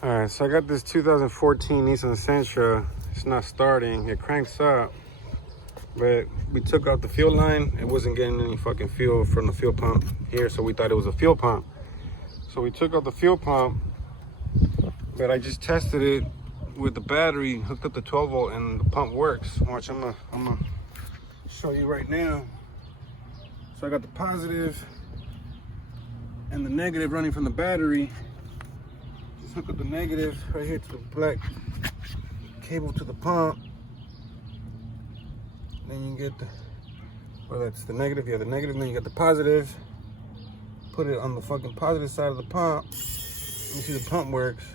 All right, so I got this 2014 Nissan Sentra. It's not starting. It cranks up, but we took out the fuel line. It wasn't getting any fucking fuel from the fuel pump here, so we thought it was a fuel pump. So we took out the fuel pump, but I just tested it with the battery, hooked up the 12 volt, and the pump works. Watch, I'm gonna show you right now. So I got the positive and the negative running from the battery. Just hook up the negative right here to the black cable to the pump. Then you get the, well, that's the negative, yeah, the negative, and then you get the positive. Put it on the fucking positive side of the pump. You see the pump works.